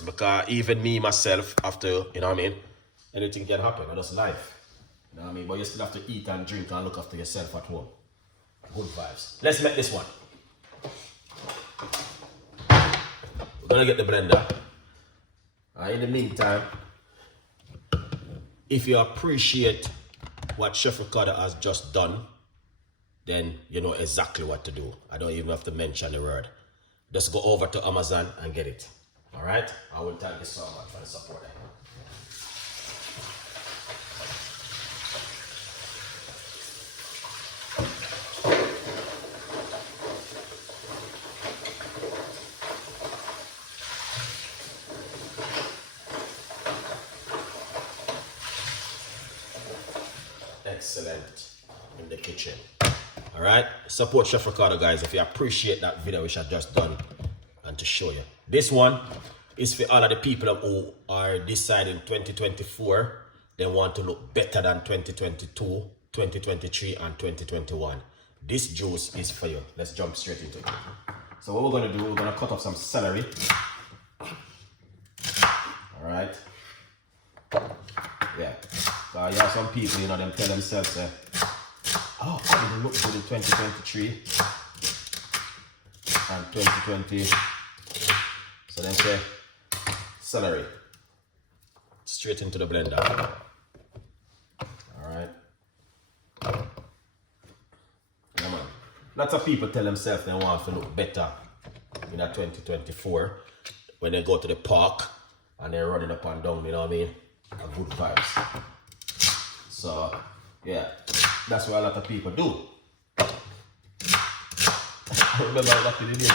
because even me myself after, you know what I mean, anything can happen. That's life. You know what I mean? But you still have to eat and drink and look after yourself at home. Good vibes. Let's make this one. We're gonna get the blender. In the meantime, if you appreciate what Chef Ricardo has just done, then you know exactly what to do. I don't even have to mention the word. Just go over to Amazon and get it. All right? I will thank you so much for the support. Excellent in the kitchen. All right, support Chef Ricardo, guys, if you appreciate that video which I just done and to show you. This one is for all of the people who are deciding 2024 they want to look better than 2022, 2023 and 2021. This juice is for you. Let's jump straight into it. So what we're going to do, we're going to cut up some celery. All right. Yeah. So you have some people, you know, them tell themselves, oh, I didn't look good in 2023 and 2020. So then say, celery. Straight into the blender. Alright. Yeah, man. Lots of people tell themselves they want to look better in a 2024 when they go to the park and they're running up and down, you know what I mean? A good vibes. So, yeah, that's what a lot of people do. I remember back in the day,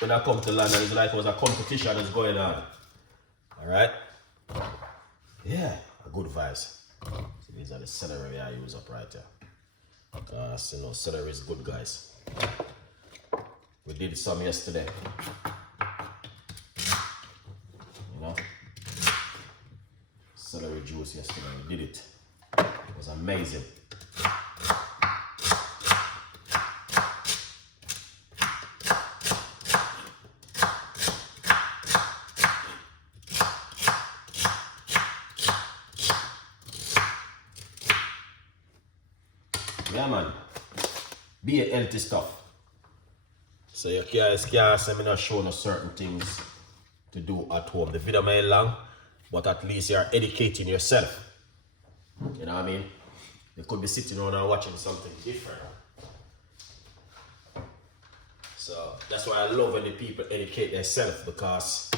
when I come to London, it's like it was a competition that's going on. Alright? Yeah, a good vibes. So these are the celery I use up right here. Because, you know, celery is good, guys. We did some yesterday. You know? Celery juice yesterday. We did it. It was amazing. Yeah, man. Be a healthy stuff. So you guys can't say me not showing us certain things to do at home. The video may long, but at least you're educating yourself. You know what I mean? You could be sitting around and watching something different. So that's why I love when the people educate themselves, because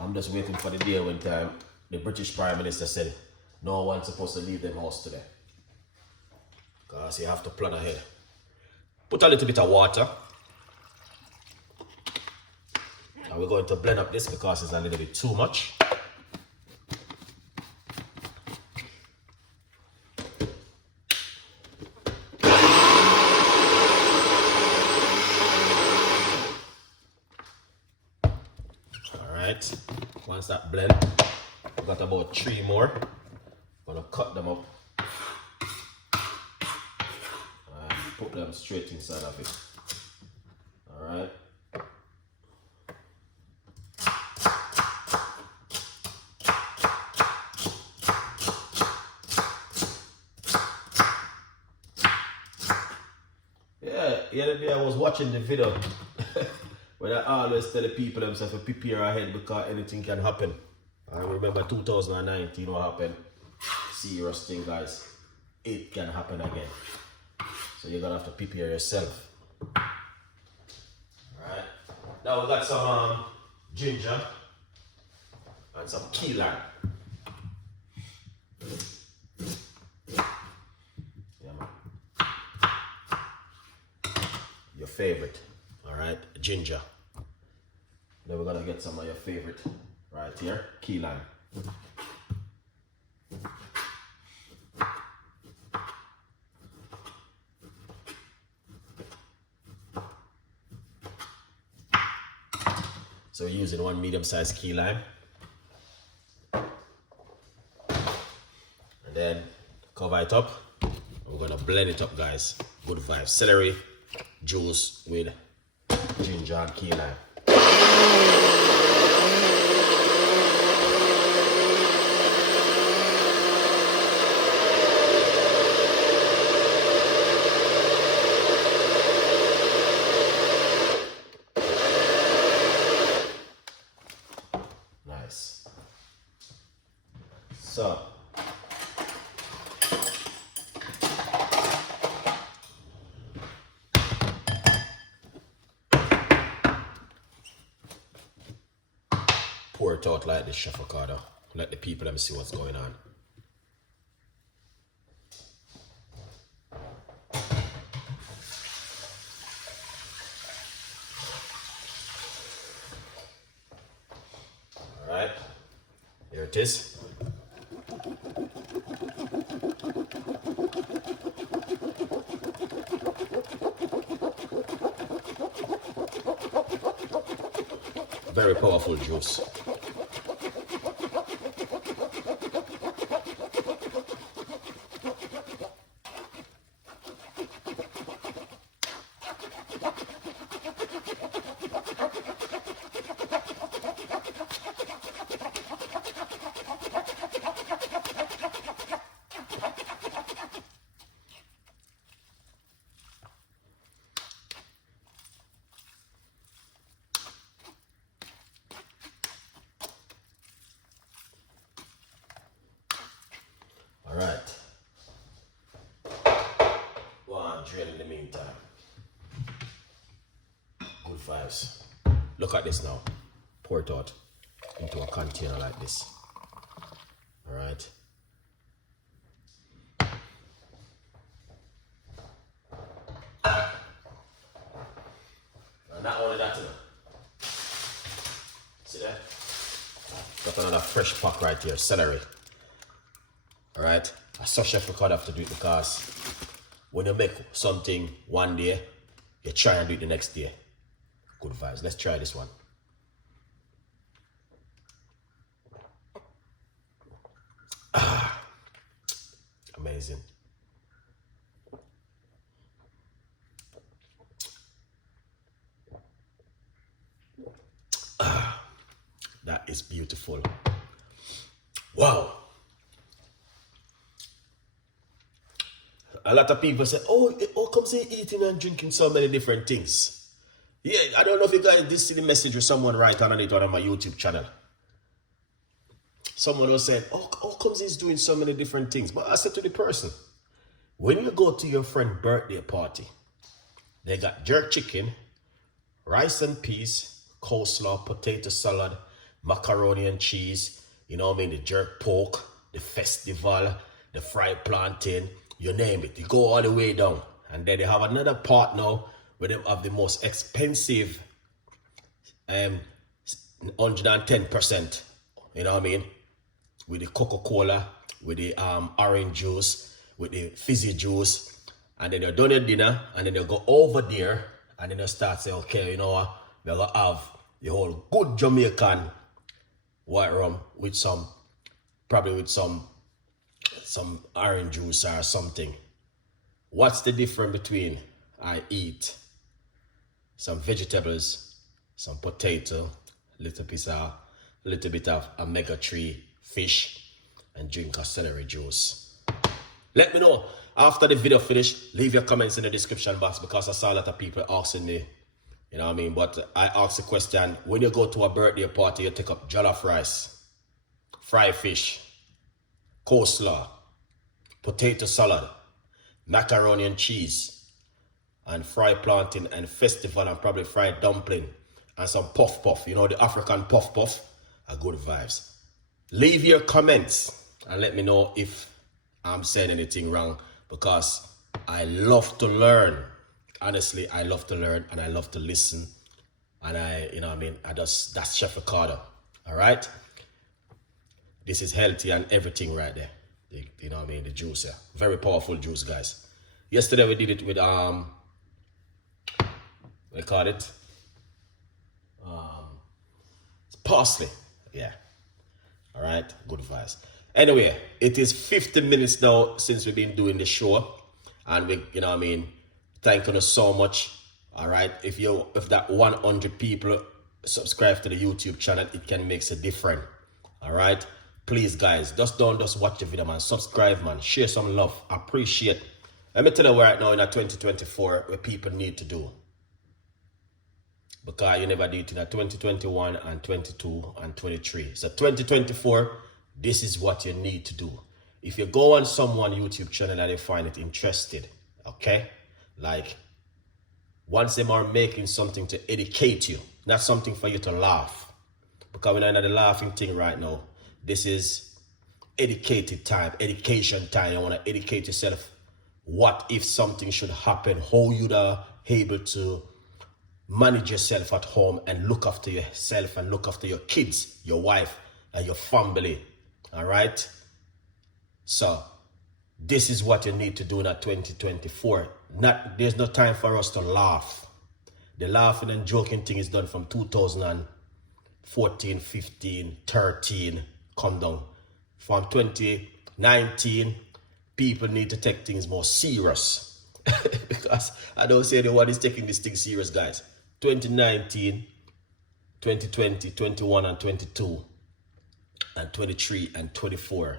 I'm just waiting for the day when time the British Prime Minister said no one's supposed to leave their house today. Because you have to plan ahead. Put a little bit of water. And we're going to blend up this because it's a little bit too much. Alright, once that blend, we've got about 3 more. I'm gonna cut them up. Put them straight inside of it. Alright. Yeah, the other day I was watching the video when I always tell the people themselves to prepare ahead because anything can happen. I remember 2019 what happened. Serious thing, guys. It can happen again. So you're gonna have to prepare yourself. Alright. Now we got some ginger and some key lime. Yeah, man. Your favorite. Alright, ginger. Then we're gonna get some of your favorite right here, key lime. So we're using 1 medium-sized key lime. And then cover it up. We're gonna blend it up, guys. Good vibes. Celery juice with ginger and key lime. Nice. So pour it out like this, Chef Ricardo. Let the people let me see what's going on. All right, here it is. Very powerful juice. All right. Go on, drill in the meantime. Good vibes. Look at this now. Pour it out into a container like this. All right. And not only that, you know. See there? Got another fresh pack right here, celery. All right, I saw Chef Ricardo have to do it because when you make something one day, you try and do it the next day. Good vibes. Let's try this one. Amazing. That is beautiful. Wow. A lot of people say, oh, how comes they eating and drinking so many different things? Yeah, I don't know if you guys did see the message with someone right on it on my YouTube channel. Someone was saying, oh, how comes he's doing so many different things? But I said to the person, when you go to your friend's birthday party, they got jerk chicken, rice and peas, coleslaw, potato salad, macaroni and cheese, you know what I mean, the jerk pork, the festival, the fried plantain, you name it. You go all the way down. And then they have another part now where they have the most expensive 110%, you know what I mean, with the Coca-Cola, with the orange juice, with the fizzy juice, and then they're done at dinner, and then they'll go over there, and then they'll start saying, okay, you know what, we're gonna have the whole good Jamaican white rum with some, probably with some orange juice or something. What's the difference between I eat some vegetables, some potato, little bit of omega-3 fish, and drink a celery juice? Let me know after the video finish. Leave your comments in the description box because I saw a lot of people asking me, you know what I mean? But I asked the question, when you go to a birthday party, you take up jollof rice, fried fish, coleslaw, potato salad, macaroni and cheese, and fried plantain and festival and probably fried dumpling and some puff puff, you know, the African puff puff, are good vibes. Leave your comments and let me know if I'm saying anything wrong because I love to learn. Honestly, I love to learn and I love to listen. And you know what I mean, that's Chef Ricardo, all right? This is healthy and everything right there. You know what I mean, the juice here. Very powerful juice, guys. Yesterday we did it with, what do you call it? Parsley, yeah. All right, good advice. Anyway, it is 50 minutes now since we've been doing the show. And we, you know what I mean, thank you so much All right, if that 100 people subscribe to the YouTube channel, it can make a difference. All right, please guys, don't just watch the video, man. Subscribe, man. Share some love. Appreciate. Let me tell you right now in 2024 what people need to do, because you never did in 2021 and 22 and 23. So 2024, this is what you need to do. If you go on someone YouTube channel and they find it interested, okay, like once them are making something to educate you, not something for you to laugh, because we're not in the laughing thing right now. This is educated time, education time. You want to educate yourself. What if something should happen? How you are able to manage yourself at home and look after yourself and look after your kids, your wife, and your family. All right. So this is what you need to do in 2024. There's no time for us to laugh. The laughing and joking thing is done from 2014, 15, 13. Come down. From 2019, people need to take things more serious. Because I don't say anyone is taking this thing serious, guys. 2019, 2020, 21 and 22 and 23 and 24.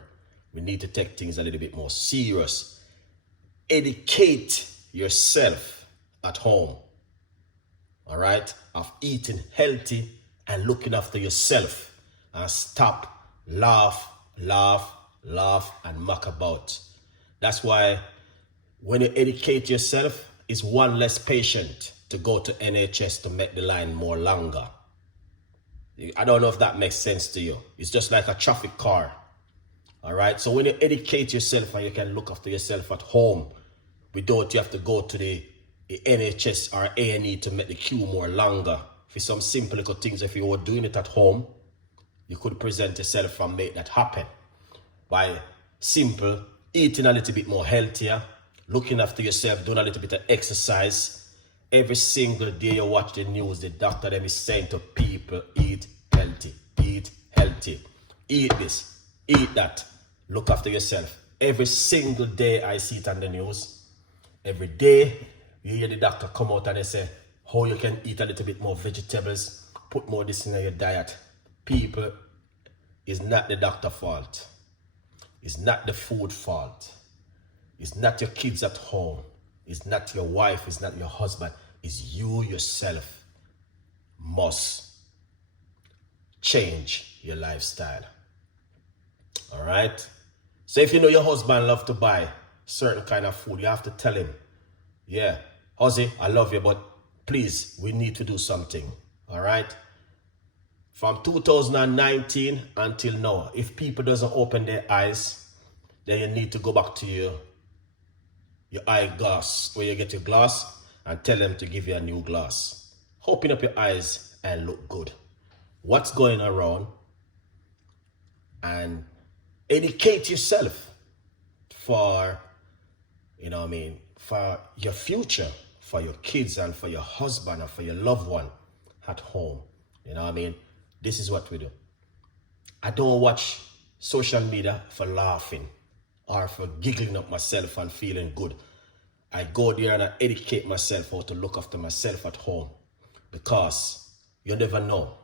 We need to take things a little bit more serious. Educate yourself at home. All right? Of eating healthy and looking after yourself. And stop, laugh, and mock about. That's why when you educate yourself, it's one less patient to go to NHS to make the line more longer. I don't know if that makes sense to you. It's just like a traffic car. All right. So when you educate yourself and you can look after yourself at home, without you have to go to the NHS or A&E to make the queue more longer. For some simple little things, if you were doing it at home, you could present yourself and make that happen by simple eating a little bit more healthier, looking after yourself, doing a little bit of exercise. Every single day you watch the news, the doctor them is saying to people, eat healthy, eat healthy, eat this, eat that. Look after yourself. Every single day I see it on the news. Every day you hear the doctor come out and they say how you can eat a little bit more vegetables, put more this in your diet. People, it's not the doctor's fault. It's not the food fault. It's not your kids at home. It's not your wife. It's not your husband. It's you yourself must change your lifestyle. All right? So if you know your husband loves to buy certain kind of food, you have to tell him, yeah, Ozzy, I love you, but please, we need to do something. All right? From 2019 until now, if people doesn't open their eyes, then you need to go back to your eyeglass, where you get your glass, and tell them to give you a new glass. Open up your eyes and look good. What's going around? And educate yourself for, for your future, for your kids and for your husband and for your loved one at home. This is what we do. I don't watch social media for laughing or for giggling up myself and feeling good. I go there and I educate myself how to look after myself at home, because you never know.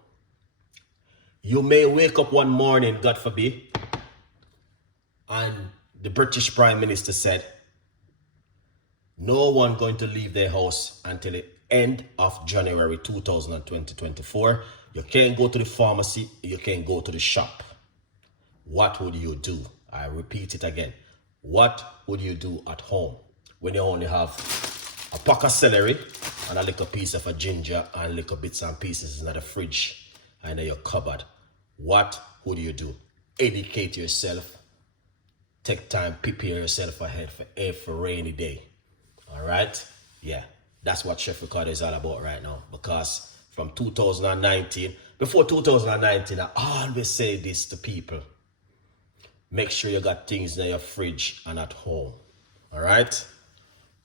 You may wake up one morning, God forbid, and the British Prime Minister said, no one going to leave their house until the end of January 2024. You can't go to the pharmacy, you can't go to the shop. What would you do? I repeat it again. What would you do at home when you only have a pack of celery and a little piece of a ginger and little bits and pieces in the fridge and in your cupboard? What would you do? Educate yourself. Take time, prepare yourself ahead for every rainy day. All right? Yeah, that's what Chef Ricardo is all about right now. Because from 2019, before 2019, I always say this to people. Make sure you got things in your fridge and at home. All right?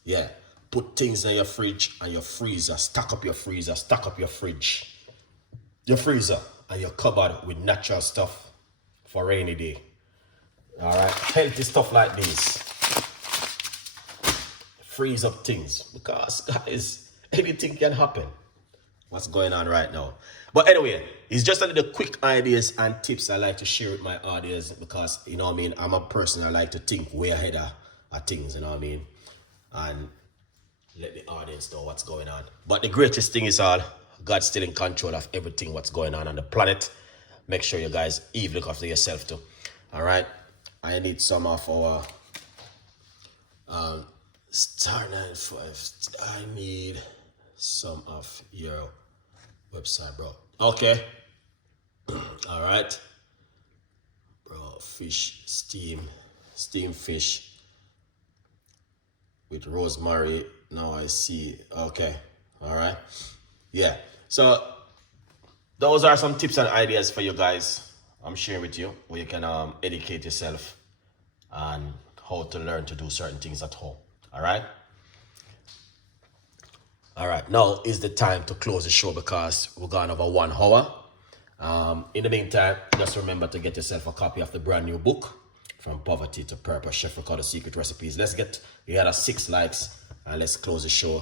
Yeah. Put things in your fridge and your freezer. Stack up your freezer. Stack up your fridge. Your freezer and your cupboard with natural stuff for rainy day. All right? Healthy stuff like this. Freeze up things. Because, guys, Anything can happen. What's going on right now? But anyway, it's just a little quick ideas and tips I like to share with my audience because, you know what I mean, I'm a person I like to think way ahead of things, you know what I mean? And let the audience know what's going on. But the greatest thing is all, God's still in control of everything what's going on the planet. Make sure you guys even look after yourself too. All right? I need some of our star 95. I need some of your website, bro. Okay. All right. Bro, fish, steam fish with rosemary. Now I see. Okay. All right. Yeah. So those are some tips and ideas for you guys. I'm sharing with you where you can educate yourself and how to learn to do certain things at home. All right. All right. Now is the time to close the show because we're going over 1 hour. In the meantime, just remember to get yourself a copy of the brand new book, From Poverty to Purpose, Chef Ricardo Secret Recipes. Let's get the other 6 likes and let's close the show.